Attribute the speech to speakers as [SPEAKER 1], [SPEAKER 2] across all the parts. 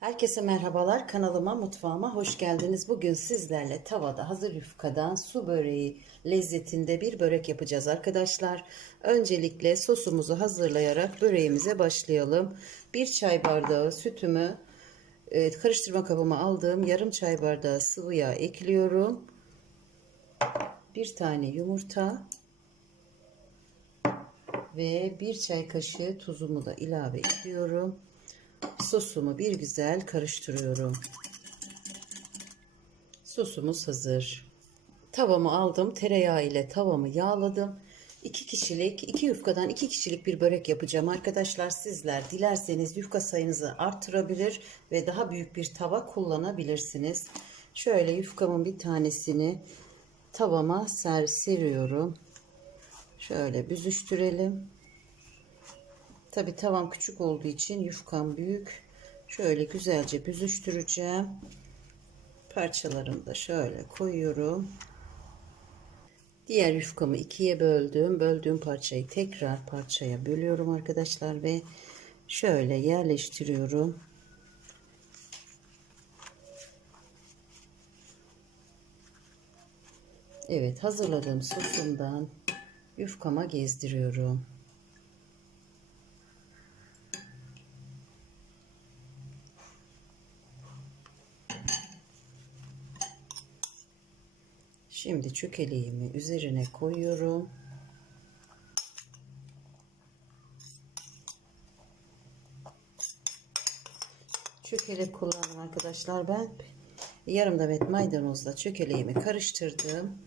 [SPEAKER 1] Herkese merhabalar. Kanalıma, mutfağıma hoş geldiniz. Bugün sizlerle tavada hazır yufkadan su böreği lezzetinde bir börek yapacağız arkadaşlar. Öncelikle sosumuzu hazırlayarak böreğimize başlayalım. Bir çay bardağı sütümü e, karıştırma kabıma aldığım yarım çay bardağı sıvı yağ ekliyorum. Bir tane yumurta ve bir çay kaşığı tuzumu da ilave ediyorum. Sosumu bir güzel karıştırıyorum. Sosumuz hazır. Tavamı aldım. Tereyağı ile tavamı yağladım. 2 kişilik, 2 yufkadan 2 kişilik bir börek yapacağım arkadaşlar. Sizler dilerseniz yufka sayınızı artırabilir ve daha büyük bir tava kullanabilirsiniz. Şöyle yufkamın bir tanesini tavama ser. Şöyle büzüştürelim. Tabi tavam küçük olduğu için yufkam büyük. Şöyle güzelce büzüştüreceğim. Parçalarını da şöyle koyuyorum. Diğer yufkamı ikiye böldüm. Böldüğüm parçayı tekrar parçaya bölüyorum arkadaşlar ve şöyle yerleştiriyorum. Evet hazırladığım sosumdan yufkama gezdiriyorum. Şimdi çökeleğimi üzerine koyuyorum. Çökelek kullandım arkadaşlar ben. Yarım demet maydanozla çökeleğimi karıştırdım.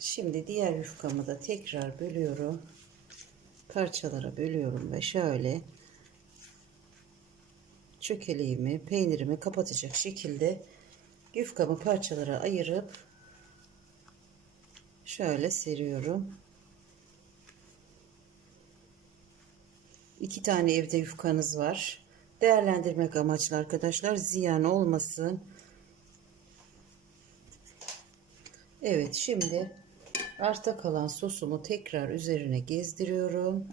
[SPEAKER 1] Şimdi diğer yufkamı da tekrar bölüyorum. Parçalara bölüyorum ve şöyle çökeleğimi, peynirimi kapatacak şekilde yufkamı parçalara ayırıp şöyle seriyorum. İki tane evde yufkanız var. Değerlendirmek amaçlı arkadaşlar. Ziyan olmasın. Evet şimdi arta kalan sosumu tekrar üzerine gezdiriyorum.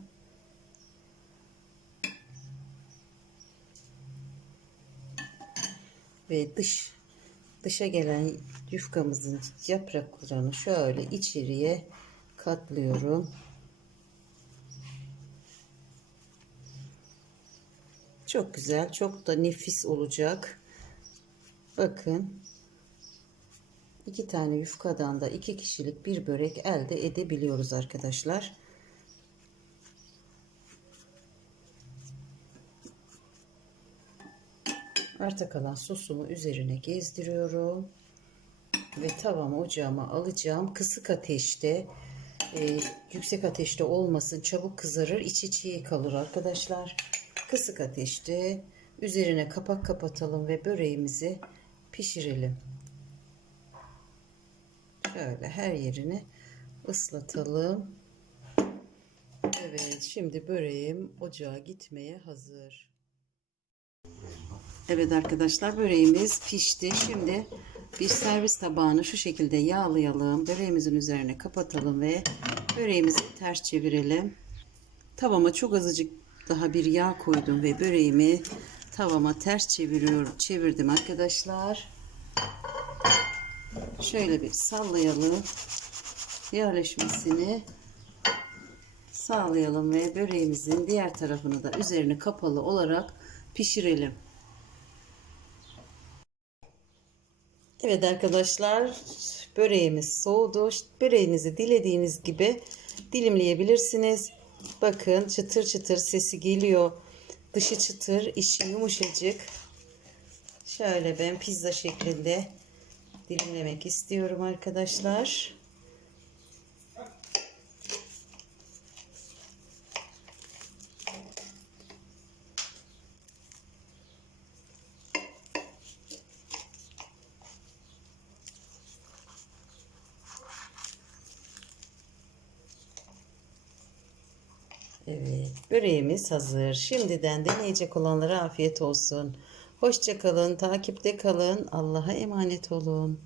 [SPEAKER 1] Ve dış dışa gelen yufkamızın yapraklarını şöyle içeriye katlıyorum. Çok güzel, çok da nefis olacak. Bakın. iki tane yufkadan da iki kişilik bir börek elde edebiliyoruz arkadaşlar. Arta kalan sosumu üzerine gezdiriyorum. Ve tavamı ocağıma alacağım. Kısık ateşte, e, yüksek ateşte olmasın. Çabuk kızarır, içi çiğ kalır arkadaşlar. Kısık ateşte üzerine kapak kapatalım ve böreğimizi pişirelim. Şöyle her yerini ıslatalım. Evet, şimdi böreğim ocağa gitmeye hazır. Evet arkadaşlar böreğimiz pişti. Şimdi bir servis tabağını şu şekilde yağlayalım. Böreğimizin üzerine kapatalım ve böreğimizi ters çevirelim. Tavama çok azıcık daha bir yağ koydum ve böreğimi tavama ters çeviriyorum. Çevirdim arkadaşlar. Şöyle bir sallayalım. Yerleşmesini sağlayalım ve böreğimizin diğer tarafını da üzerine kapalı olarak pişirelim. Evet arkadaşlar böreğimiz soğudu. Böreğinizi dilediğiniz gibi dilimleyebilirsiniz. Bakın çıtır çıtır sesi geliyor. Dışı çıtır, içi yumuşacık. Şöyle ben pizza şeklinde dilimlemek istiyorum arkadaşlar. Evet, böreğimiz hazır. Şimdiden deneyecek olanlara afiyet olsun. Hoşça kalın, takipte kalın. Allah'a emanet olun.